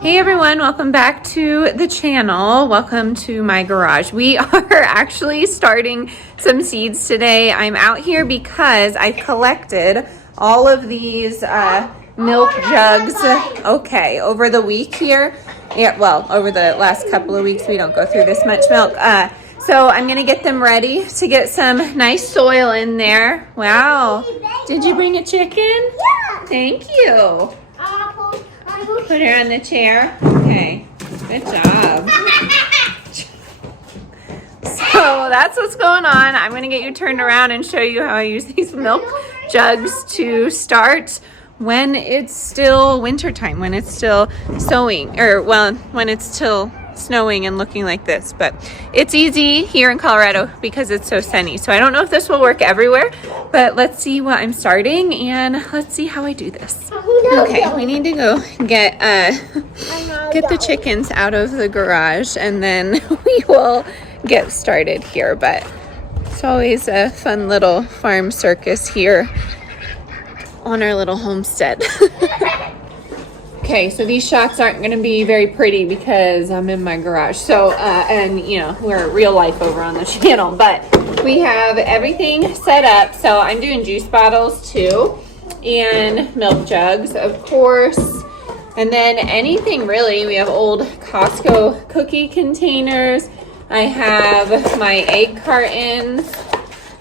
Hey everyone, welcome back to the channel. Welcome to my garage. We are actually starting some seeds today. I'm out here because I collected all of these milk jugs, over the week here. Yeah, well, over the last couple of weeks, we don't go through this much milk. So I'm gonna get them ready to get some nice soil in there. Wow. Did you bring a chicken? Yeah. Thank you. Put her on the chair. Okay, good job. So that's what's going on. I'm gonna get you turned around and show you how I use these milk jugs to start when it's still wintertime, when it's still sowing, or well, when it's still snowing and looking like this. But it's easy here in Colorado because it's so sunny. So I don't know if this will work everywhere, but let's see what I'm starting and let's see how I do this. Okay, we need to go get the chickens out of the garage and then we will get started here. But it's always a fun little farm circus here on our little homestead. Okay, so these shots aren't going to be very pretty because I'm in my garage. So, and you know, we're real life over on the channel, but we have everything set up. So I'm doing juice bottles too, and milk jugs, of course. And then anything really, we have old Costco cookie containers. I have my egg cartons.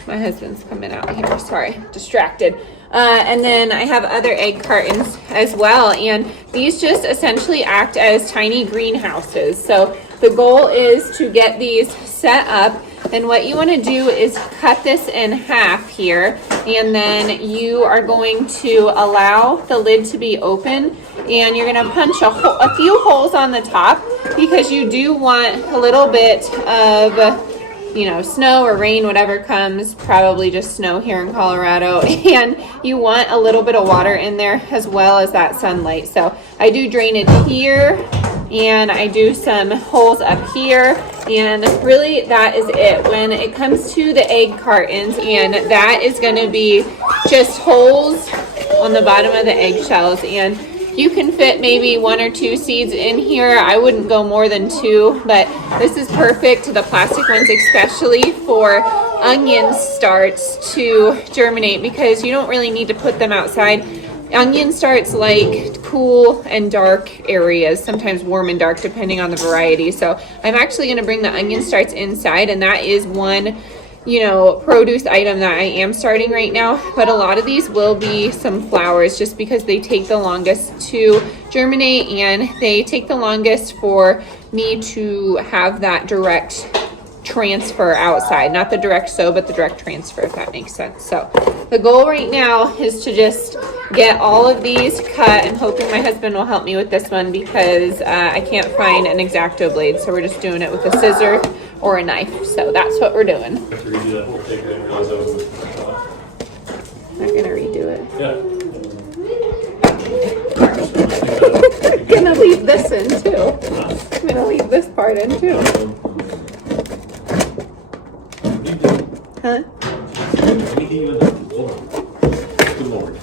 My husband's coming out here, sorry, distracted. And then I have other egg cartons as well, and these just essentially act as tiny greenhouses. So the goal is to get these set up, and what you want to do is cut this in half here, and then you are going to allow the lid to be open, and you're going to punch a few holes on the top because you do want a little bit of snow or rain, whatever comes, probably just snow here in Colorado, and you want a little bit of water in there as well as that sunlight. So I do drainage here and I do some holes up here, and really that is it when it comes to the egg cartons, and that is going to be just holes on the bottom of the eggshells, and you can fit maybe 1 or 2 seeds in here. I wouldn't go more than 2, but this is perfect, the plastic ones especially, for onion starts to germinate because you don't really need to put them outside. Onion starts like cool and dark areas, sometimes warm and dark depending on the variety. So I'm actually going to bring the onion starts inside, and that is one produce item that I am starting right now, but a lot of these will be some flowers just because they take the longest to germinate and they take the longest for me to have that direct transfer outside, not the direct sow, but the direct transfer, if that makes sense. So the goal right now is to just get all of these cut. I'm hoping my husband will help me with this one because I can't find an X-Acto blade, so we're just doing it with a scissor or a knife. So that's what we're doing. I'm not gonna redo it. I'm gonna leave this in too. I'm gonna leave this part in too. Huh? Good Lord.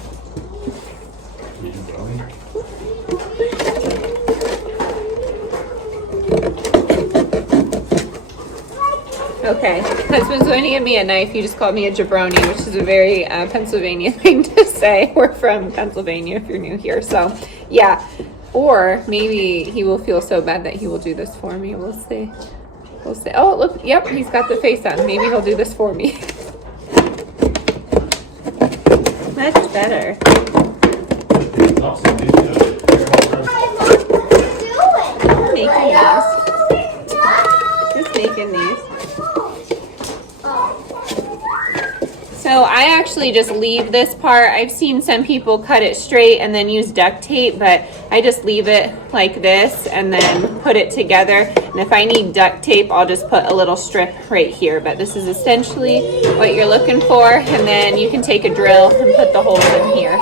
Okay, husband's going to give me a knife. He just called me a jabroni, which is a very Pennsylvania thing to say. We're from Pennsylvania if you're new here. So, yeah. Or maybe he will feel so bad that he will do this for me. We'll see. We'll see. Oh, look. Yep, he's got the face on. Maybe he'll do this for me. Much better. Making these. Just making these. So I actually just leave this part. I've seen some people cut it straight and then use duct tape, but I just leave it like this and then put it together. And if I need duct tape, I'll just put a little strip right here. But this is essentially what you're looking for. And then you can take a drill and put the holes in here.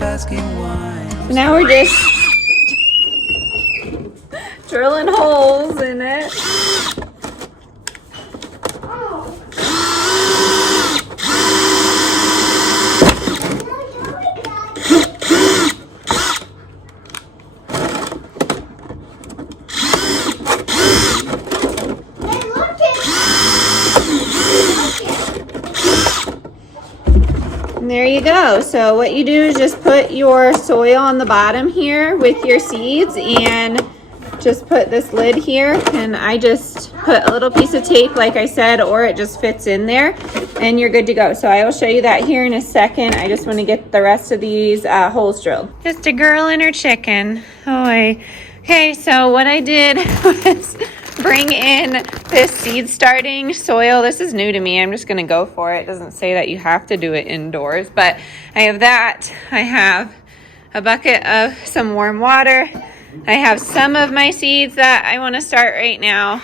So now we're just drilling holes in it. And there you go. So what you do is just put your soil on the bottom here with your seeds and just put this lid here, and I just put a little piece of tape like I said, or it just fits in there and you're good to go. So I will show you that here in a second. I just want to get the rest of these holes drilled. Just a girl and her chicken. Okay, so what I did was bring in this seed starting soil. This is new to me. I'm just going to go for it. It doesn't say that you have to do it indoors, but I have that. I have a bucket of some warm water. I have some of my seeds that I want to start right now,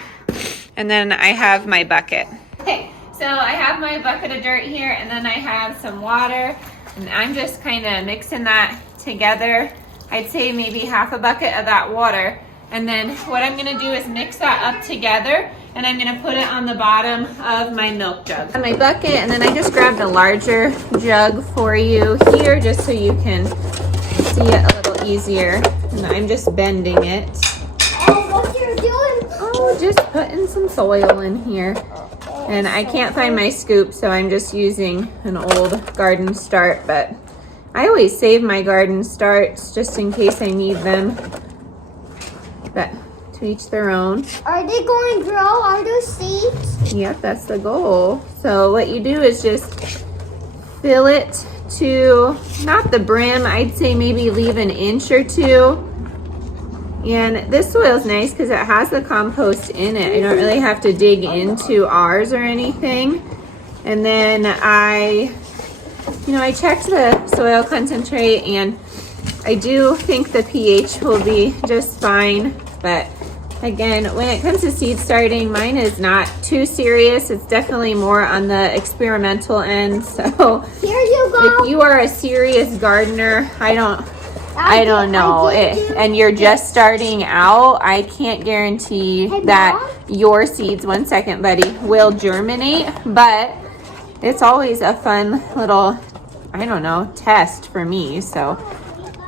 and then I have my bucket. Okay, so I have my bucket of dirt here, and then I have some water, and I'm just kind of mixing that together. I'd say maybe half a bucket of that water, and then what I'm going to do is mix that up together, and I'm going to put it on the bottom of my milk jug. My bucket, and then I just grabbed a larger jug for you here just so you can see it a little easier. And I'm just bending it. Oh, what you're doing? Oh, just putting some soil in here. And I can't find my scoop, so I'm just using an old garden start, but I always save my garden starts just in case I need them. But to each their own. Are they going to grow? Are those seeds? Yep, that's the goal. So what you do is just fill it to, not the brim, I'd say maybe leave an inch or two. And this soil is nice because it has the compost in it. I don't really have to dig into ours or anything. And then I checked the soil concentrate, and I do think the pH will be just fine. But again, when it comes to seed starting, mine is not too serious. It's definitely more on the experimental end. So here you go. If you are a serious gardener, I don't know, and you're just starting out, I can't guarantee that your seeds, one second buddy, will germinate, but it's always a fun little, I don't know, test for me. So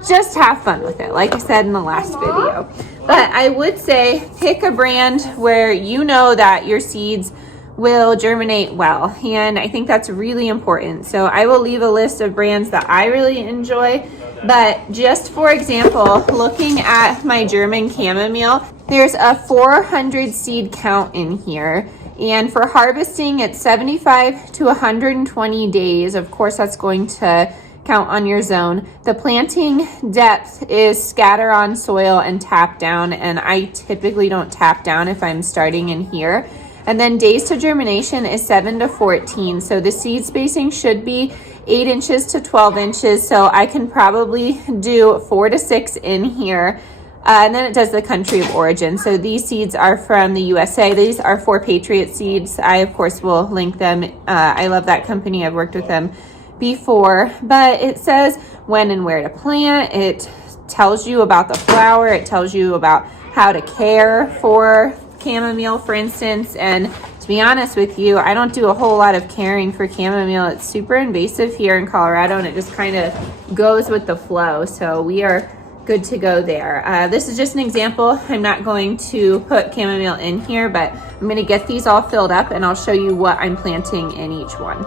just have fun with it, like I said in the last video. But I would say pick a brand where you know that your seeds will germinate well, and I think that's really important. So I will leave a list of brands that I really enjoy. But just for example, looking at my German chamomile, there's a 400 seed count in here. And for harvesting, it's 75 to 120 days. Of course, that's going to count on your zone. The planting depth is scatter on soil and tap down. And I typically don't tap down if I'm starting in here. And then days to germination is 7 to 14. So the seed spacing should be 8 inches to 12 inches. So I can probably do 4 to 6 in here. And then it does the country of origin. So these seeds are from the USA. These are 4 Patriot seeds. I, of course, will link them. I love that company. I've worked with them before. But it says when and where to plant. It tells you about the flower. It tells you about how to care for chamomile, for instance. And to be honest with you, I don't do a whole lot of caring for chamomile. It's super invasive here in Colorado, and it just kind of goes with the flow. So we are good to go there. This is just an example. I'm not going to put chamomile in here, but I'm going to get these all filled up, and I'll show you what I'm planting in each one.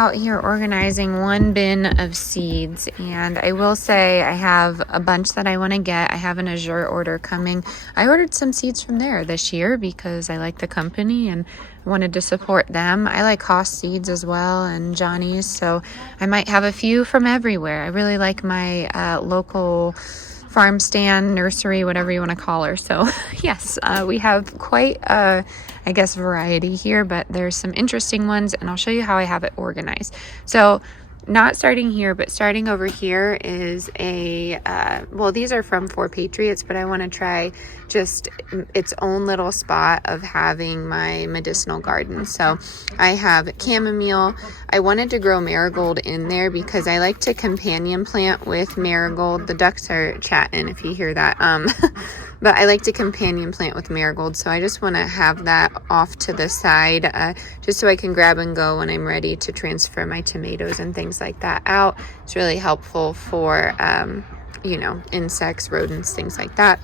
out here organizing one bin of seeds, and I will say I have a bunch that I want to get. I have an Azure order coming. I ordered some seeds from there this year because I like the company and wanted to support them. I like Haas seeds as well and Johnny's, so I might have a few from everywhere. I really like my local farm stand, nursery, whatever you want to call her. So yes, we have quite a, I guess, variety here, but there's some interesting ones, and I'll show you how I have it organized. So not starting here, but starting over here is a, well, these are from For Patriots, but I want to try just its own little spot of having my medicinal garden. So I have chamomile. I wanted to grow marigold in there because I like to companion plant with marigold. The ducks are chatting if you hear that. But I like to companion plant with marigold, so I just want to have that off to the side, just so I can grab and go when I'm ready to transfer my tomatoes and things like that out. It's really helpful for, you know, insects, rodents, things like that.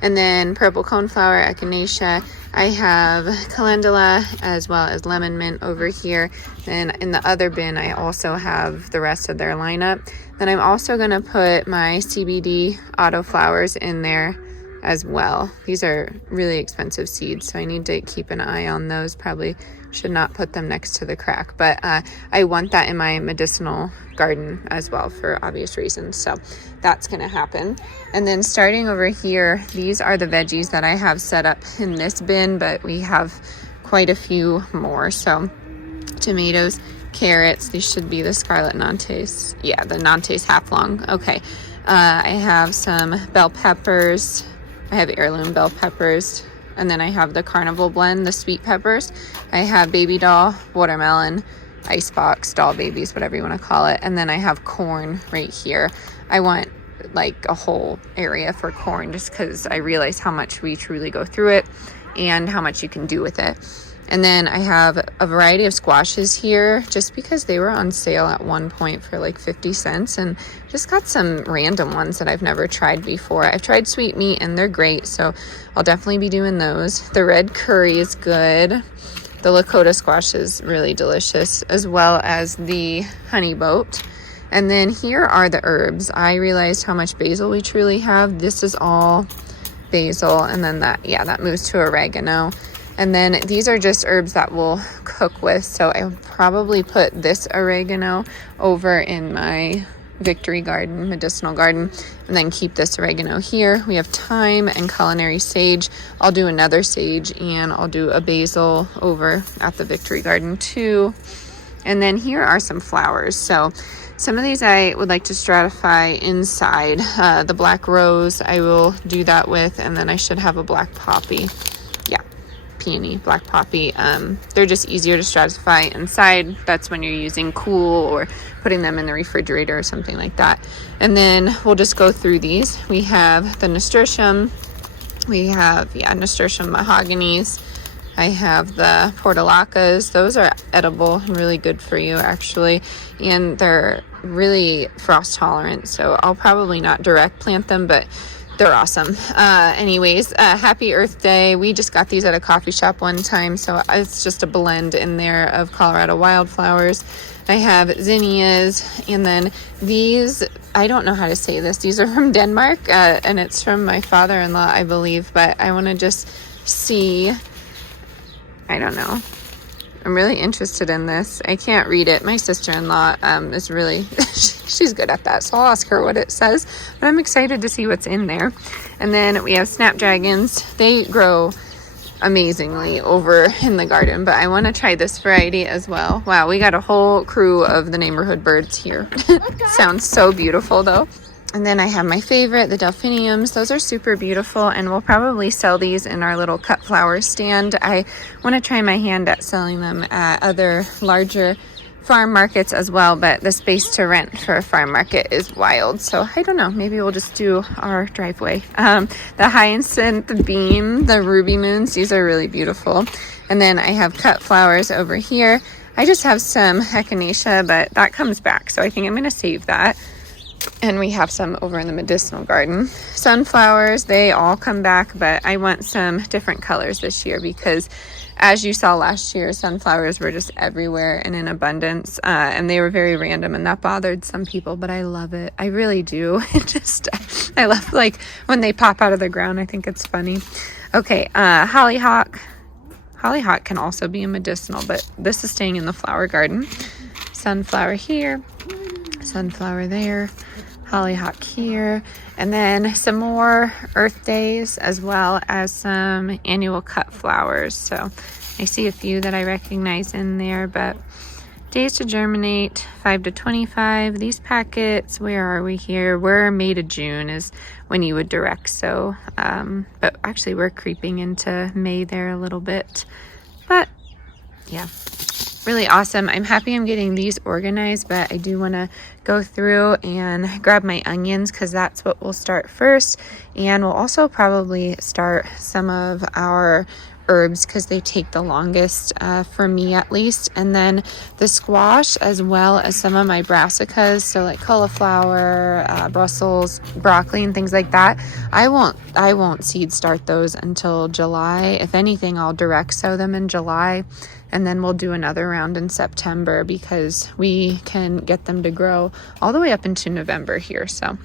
And then purple coneflower, echinacea. I have calendula as well as lemon mint over here. And in the other bin, I also have the rest of their lineup. Then I'm also going to put my CBD autoflowers in there as well. These are really expensive seeds, so I need to keep an eye on those. Probably should not put them next to the crack, but I want that in my medicinal garden as well for obvious reasons, so that's going to happen. And then starting over here, these are the veggies that I have set up in this bin, but we have quite a few more. So tomatoes, carrots, these should be the Scarlet Nantes. Yeah, the Nantes half long. Okay. I have some bell peppers. I have heirloom bell peppers, and then I have the carnival blend, the sweet peppers. I have baby doll, watermelon, icebox, doll babies, whatever you want to call it. And then I have corn right here. I want like a whole area for corn just because I realize how much we truly go through it and how much you can do with it. And then I have a variety of squashes here just because they were on sale at one point for like 50 cents, and just got some random ones that I've never tried before. I've tried sweet meat and they're great, so I'll definitely be doing those. The red curry is good. The Lakota squash is really delicious, as well as the honey boat. And then here are the herbs. I realized how much basil we truly have. This is all basil, and then that moves to oregano. And then these are just herbs that we'll cook with. So I'll probably put this oregano over in my Victory Garden, medicinal garden, and then keep this oregano here. We have thyme and culinary sage. I'll do another sage, and I'll do a basil over at the Victory Garden too. And then here are some flowers. So some of these I would like to stratify inside. The black rose I will do that with, and then I should have a black poppy. Peony, black poppy. They're just easier to stratify inside. That's when you're using cool or putting them in the refrigerator or something like that. And then we'll just go through these. We have the nasturtium. We have, nasturtium mahoganies. I have the portulacas. Those are edible and really good for you, actually. And they're really frost tolerant, so I'll probably not direct plant them, but they're awesome. Anyways, happy Earth Day. We just got these at a coffee shop one time, so it's just a blend in there of Colorado wildflowers. I have zinnias, and then these, I don't know how to say this. These are from Denmark, and it's from my father-in-law, I believe, but I want to just see, I don't know. I'm really interested in this. I can't read it. My sister-in-law is really, she's good at that, so I'll ask her what it says. But I'm excited to see what's in there. And then we have snapdragons. They grow amazingly over in the garden, but I want to try this variety as well. Wow, we got a whole crew of the neighborhood birds here. Sounds so beautiful, though. And then I have my favorite, the delphiniums. Those are super beautiful, and we'll probably sell these in our little cut flower stand. I want to try my hand at selling them at other larger farm markets as well, but the space to rent for a farm market is wild. So I don't know, maybe we'll just do our driveway. The hyacinth beam, the ruby moons, these are really beautiful. And then I have cut flowers over here. I just have some echinacea, but that comes back, so I think I'm going to save that. And we have some over in the medicinal garden. Sunflowers, they all come back, but I want some different colors this year because as you saw last year, sunflowers were just everywhere and in abundance, and they were very random, and that bothered some people, but I love it. I really do. I love like when they pop out of the ground. I think it's funny. Okay, hollyhock. Hollyhock can also be a medicinal, but this is staying in the flower garden. Sunflower here, sunflower there, hollyhock here, and then some more Earth Days as well as some annual cut flowers. So I see a few that I recognize in there, but days to germinate 5 to 25. These packets, where are we here? We're May to June is when you would direct sow, but actually we're creeping into May there a little bit. But yeah, really awesome. I'm happy I'm getting these organized, but I do want to go through and grab my onions because that's what we'll start first. And we'll also probably start some of our herbs because they take the longest for me at least. And then the squash as well as some of my brassicas, so like cauliflower, Brussels, broccoli and things like that. I won't seed start those until July. If anything, I'll direct sow them in July. And then we'll do another round in September because we can get them to grow all the way up into November here. So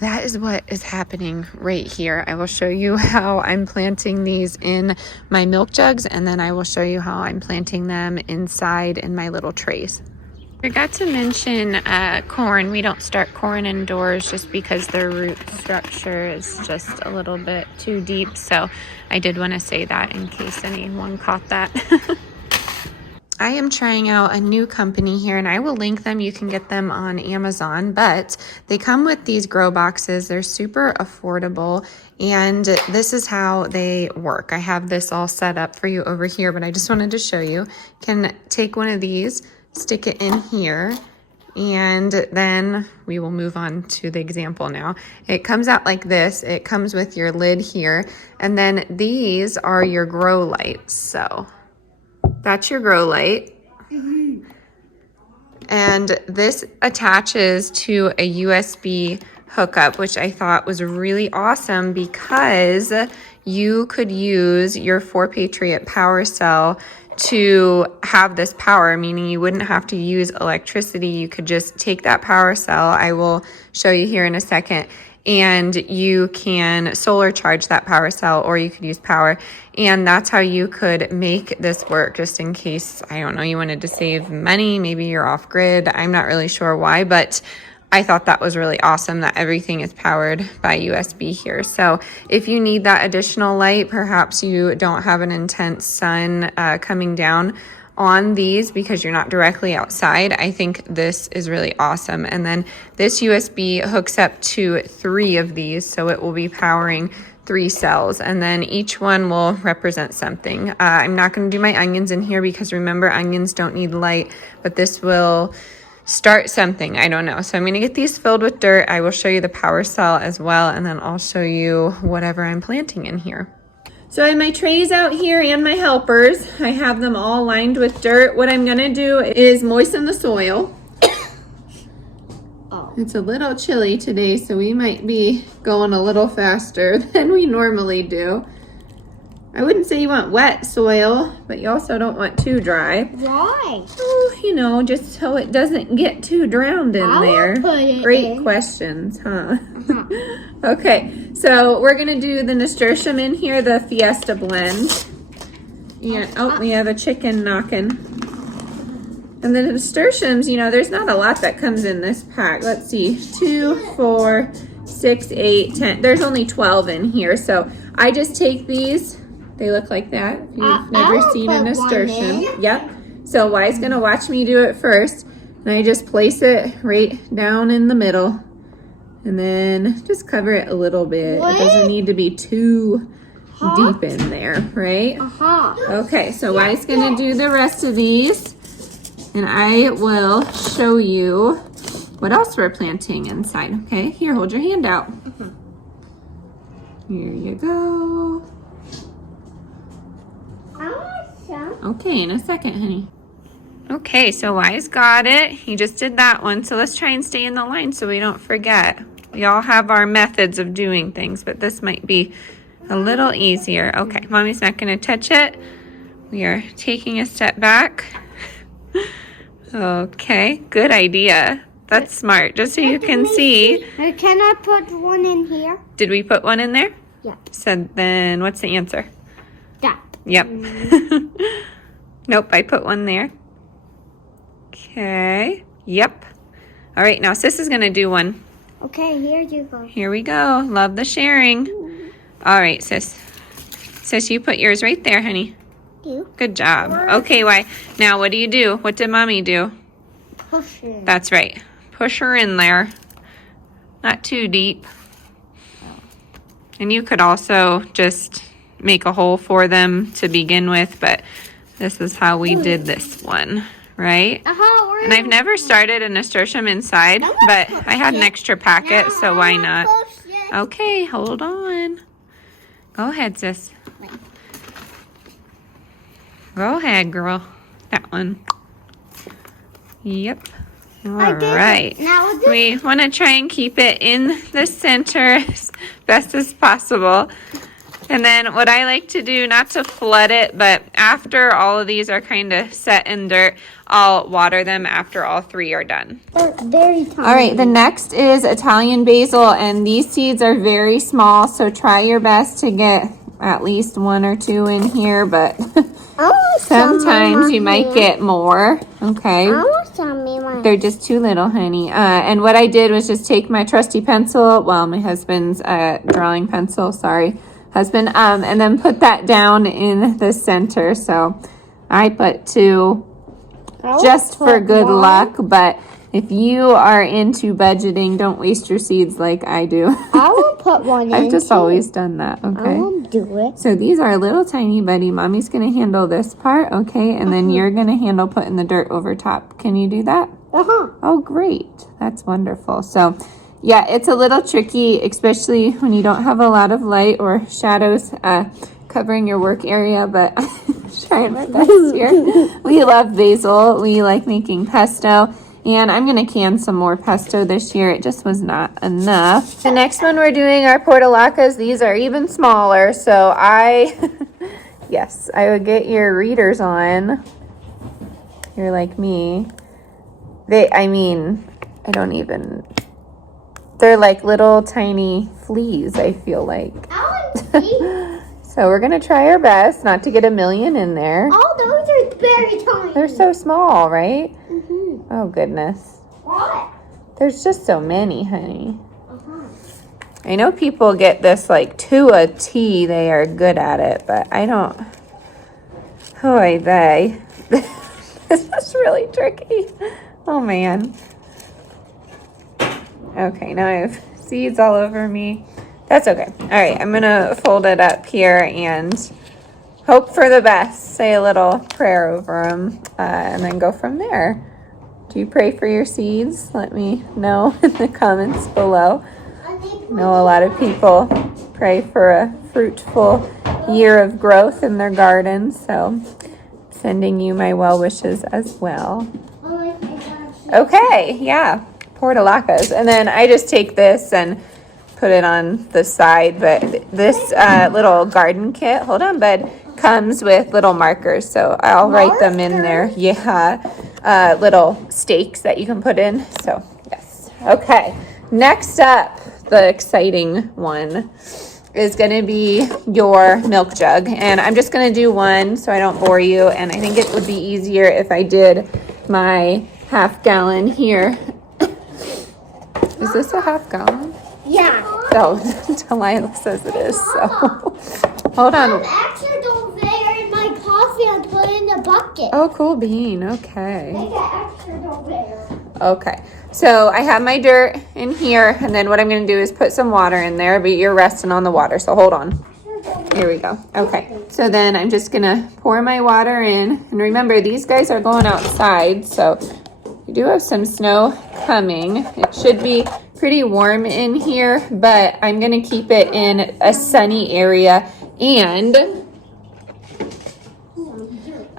that is what is happening right here. I will show you how I'm planting these in my milk jugs, and then I will show you how I'm planting them inside in my little trays. I forgot to mention corn. We don't start corn indoors just because their root structure is just a little bit too deep. So I did want to say that in case anyone caught that. I am trying out a new company here, and I will link them. You can get them on Amazon, but they come with these grow boxes. They're super affordable, and this is how they work. I have this all set up for you over here, but I just wanted to show you. You can take one of these, stick it in here, and then we will move on to the example now. It comes out like this. It comes with your lid here, and then these are your grow lights. So that's your grow light. And this attaches to a USB hookup, which I thought was really awesome because you could use your 4Patriot power cell to have this power, meaning you wouldn't have to use electricity. You could just take that power cell, I will show you here in a second, and you can solar charge that power cell, or you could use power. And that's how you could make this work, just in case, I don't know, you wanted to save money, maybe you're off grid. I'm not really sure why, but I thought that was really awesome that everything is powered by USB here. So if you need that additional light, perhaps you don't have an intense sun coming down on these because you're not directly outside, I think this is really awesome. And then this USB hooks up to 3 of these, so it will be powering 3 cells, and then each one will represent something. I'm not going to do my onions in here because remember, onions don't need light, but this will start something. I don't know. So I'm going to get these filled with dirt. I will show you the power cell as well, and then I'll show you whatever I'm planting in here. So I have my trays out here and my helpers. I have them all lined with dirt. What I'm gonna do is moisten the soil. It's a little chilly today, so we might be going a little faster than we normally do. I wouldn't say you want wet soil, but you also don't want too dry. Why? Oh, you know, just so it doesn't get too drowned in there. Great questions, huh? Okay, so we're gonna do the nasturtium in here, the Fiesta blend. And oh, we have a chicken knocking. And the nasturtiums, you know, there's not a lot that comes in this pack. Let's see, 2, 4, 6, 8, 10. There's only 12 in here, so I just take these. They look like that. If you've never seen a nasturtium. Yep. So Wai's gonna watch me do it first. And I just place it right down in the middle. And then just cover it a little bit. It doesn't need to be too deep in there, right? Okay, so Wai's gonna do the rest of these. And I will show you what else we're planting inside. Okay, here, hold your hand out. Here you go. Okay, in a second, honey. Okay, so Wise got it. He just did that one. So let's try and stay in the line so we don't forget. We all have our methods of doing things, but this might be a little easier. Okay, Mommy's not going to touch it. We are taking a step back. Okay, good idea. That's smart, just so you can see. Can I put one in here? Did we put one in there? Yeah. So then what's the answer? That. Yep. Nope, I put one there. Okay. Yep. All right, now Sis is going to do one. Okay, here you go. Here we go. Love the sharing. All right, Sis. Sis, you put yours right there, honey. You. Good job. Okay, why? Now, what do? What did Mommy do? Push it. That's right. Push her in there. Not too deep. And you could also just make a hole for them to begin with, but this is how we did this one, right? And I've never started a nasturtium inside, but I had an extra packet, so why not? Okay, hold on. Go ahead, Sis. Go ahead, girl. That one. Yep. All right. We want to try and keep it in the center as best as possible. And then what I like to do, not to flood it, but after all of these are kind of set in dirt, I'll water them after all three are done. Very tiny. All right, the next is Italian basil, and these seeds are very small, so try your best to get at least one or two in here, but sometimes you might get more. Okay. They're just too little, honey. And what I did was just take my trusty pencil, well, my husband's drawing pencil, sorry, husband, and then put that down in the center. So I put two just for good luck, but if you are into budgeting, don't waste your seeds like I do. I will put one in. I've just always done that, okay? I won't do it. So these are little tiny, buddy. Mommy's going to handle this part, okay? And then you're going to handle putting the dirt over top. Can you do that? Oh, great. That's wonderful. So, yeah, it's a little tricky, especially when you don't have a lot of light or shadows covering your work area, but I'm trying my best here. We love basil. We like making pesto. And I'm going to can some more pesto this year. It just was not enough. The next one we're doing are portulacas. These are even smaller. So yes, I would get your readers on. You're like me. They're like little tiny fleas, I feel like. So we're going to try our best not to get a million in there. Oh, those are very tiny. They're so small, right? Oh, goodness. What? There's just so many, honey. I know people get this like to a T. They are good at it, but I don't. Oy vey. This is really tricky. Oh, man. Okay, now I have seeds all over me. That's okay. All right, I'm going to fold it up here and hope for the best. Say a little prayer over them and then go from there. Do you pray for your seeds? Let me know in the comments below. I know a lot of people pray for a fruitful year of growth in their gardens, so sending you my well wishes as well. Okay, yeah, portulacas. And then I just take this and put it on the side, but this little garden kit, hold on, bud, comes with little markers, so I'll write them in there. Yeah. Little stakes that you can put in. So, yes. Okay. Next up, the exciting one is going to be your milk jug. And I'm just going to do one so I don't bore you. And I think it would be easier if I did my half gallon here. Is this a half gallon? Yeah. Oh, Delilah says it is. So, hold on. Bucket. Oh, cool bean. Okay. Make an extra over there. Okay. So I have my dirt in here, and then what I'm going to do is put some water in there, but you're resting on the water, so hold on. Here we go. Okay. So then I'm just going to pour my water in, and remember, these guys are going outside, so we do have some snow coming. It should be pretty warm in here, but I'm going to keep it in a sunny area, and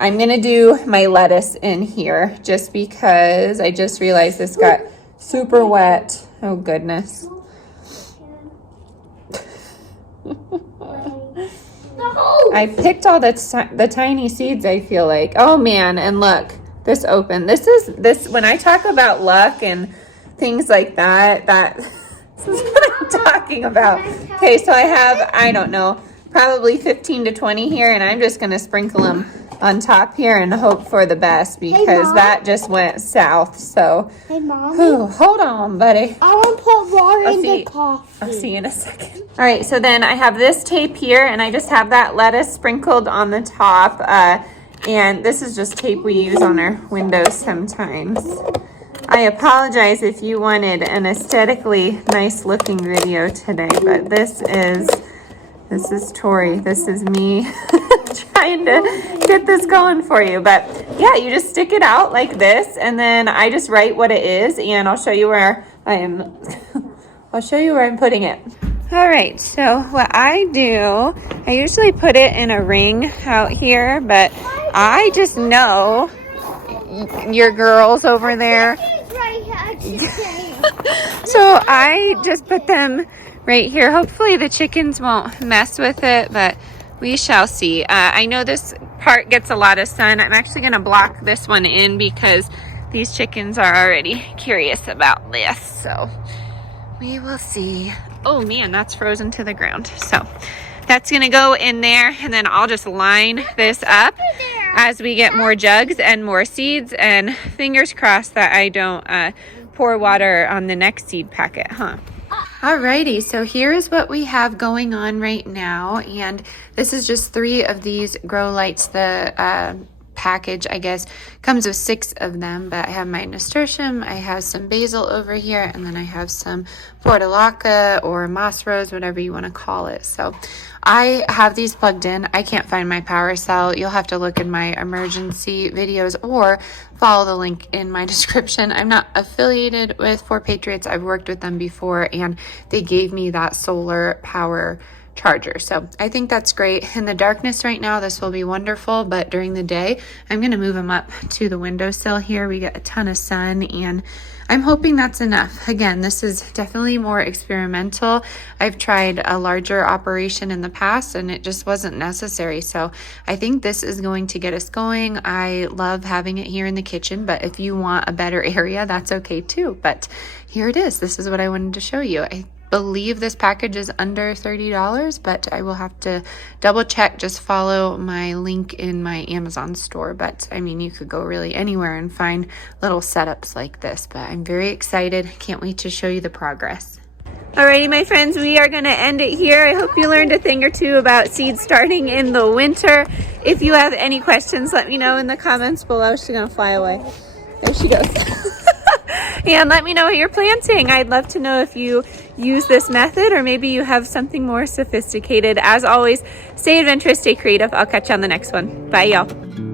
I'm gonna do my lettuce in here just because I just realized this got super wet. Oh goodness. I picked all the tiny seeds, I feel like. Oh man, and look, this opened. This when I talk about luck and things like that, this is what I'm talking about. Okay, so I have, I don't know, probably 15 to 20 here, and I'm just gonna sprinkle them on top here and hope for the best because that just went south. So, Hey, Mommy. Hold on, buddy. I want to put water in the coffee. I'll see you in a second. All right, so then I have this tape here, and I just have that lettuce sprinkled on the top. And this is just tape we use on our windows sometimes. I apologize if you wanted an aesthetically nice looking video today, but this is Tori. This is me trying to get this going for you. But yeah, you just stick it out like this, and then I just write what it is, and I'll show you where I am. I'll show you where I'm putting it. All right, so what I do, I usually put it in a ring out here, but I just know your girls over there. So I just put them right here. Hopefully the chickens won't mess with it, but we shall see. I know this part gets a lot of sun. I'm actually going to block this one in because these chickens are already curious about this. So we will see. Oh man, that's frozen to the ground. So that's going to go in there, and then I'll just line this up as we get more jugs and more seeds, and fingers crossed that I don't pour water on the next seed packet, huh? Alrighty, so here is what we have going on right now, and this is just 3 of these grow lights. The package, I guess, comes with 6 of them, but I have my nasturtium, I have some basil over here, and then I have some portulaca or moss rose, whatever you want to call it. So I have these plugged in. I can't find my power cell. You'll have to look in my emergency videos or follow the link in my description. I'm not affiliated with 4 Patriots. I've worked with them before, and they gave me that solar power charger. So I think that's great. In the darkness right now, this will be wonderful, but during the day, I'm going to move them up to the windowsill here. We get a ton of sun, and I'm hoping that's enough. Again, this is definitely more experimental. I've tried a larger operation in the past, and it just wasn't necessary. So I think this is going to get us going. I love having it here in the kitchen, but if you want a better area, that's okay too. But here it is. This is what I wanted to show you. I believe this package is under $30, but I will have to double check. Just follow my link in my Amazon store. But I mean, you could go really anywhere and find little setups like this, but I'm very excited. Can't wait to show you the progress. Alrighty, my friends, we are going to end it here. I hope you learned a thing or two about seeds starting in the winter. If you have any questions, let me know in the comments below. She's going to fly away. There she goes. And let me know what you're planting. I'd love to know if you use this method or maybe you have something more sophisticated. As always, stay adventurous, stay creative. I'll catch you on the next one. Bye, y'all.